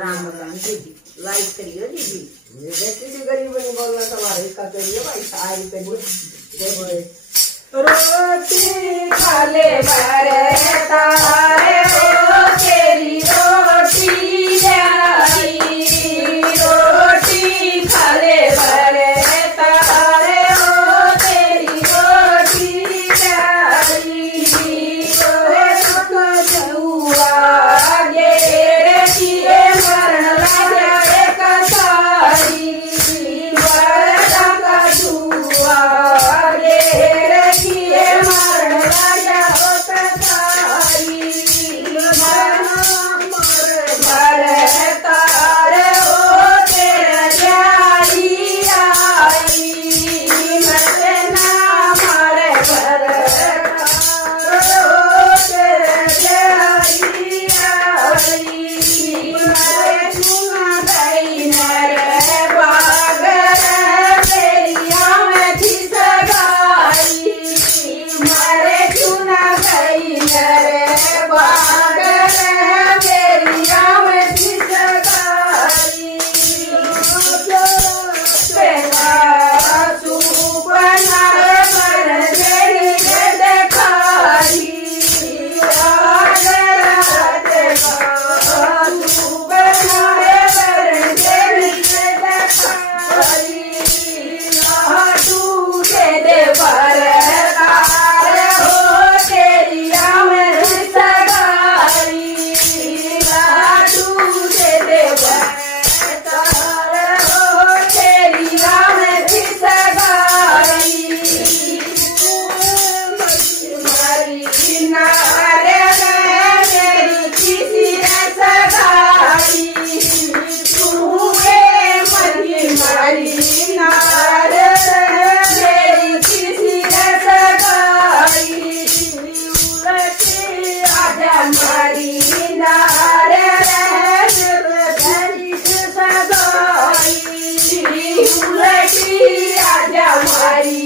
राम राम दीदी लाइक करियो दीदी किसी गरीब नहीं बोलना तुम्हारे इसका करिए भाई सारी करिए रोटी खाले बारे तारे ओ तेरी रोटी लाई रोटी खाले बारे तारे ओ तेरी रोटी लाई रे सुख जुआ गेरे किए मरण लागे एक सारी बरदा का जुआ गेरे किए मरण लागे एक सारी मरे तारे ओ तेरे जारी आई मरे ना मारे घर ओ तेरे जारी आई मरे चुना गई नरे बागर तेरिया में थी सगाई मरे चुना गई नरे बागर तेरिया में थी सगाई तेरा सुपना पर तेरी देखाई आजा मारी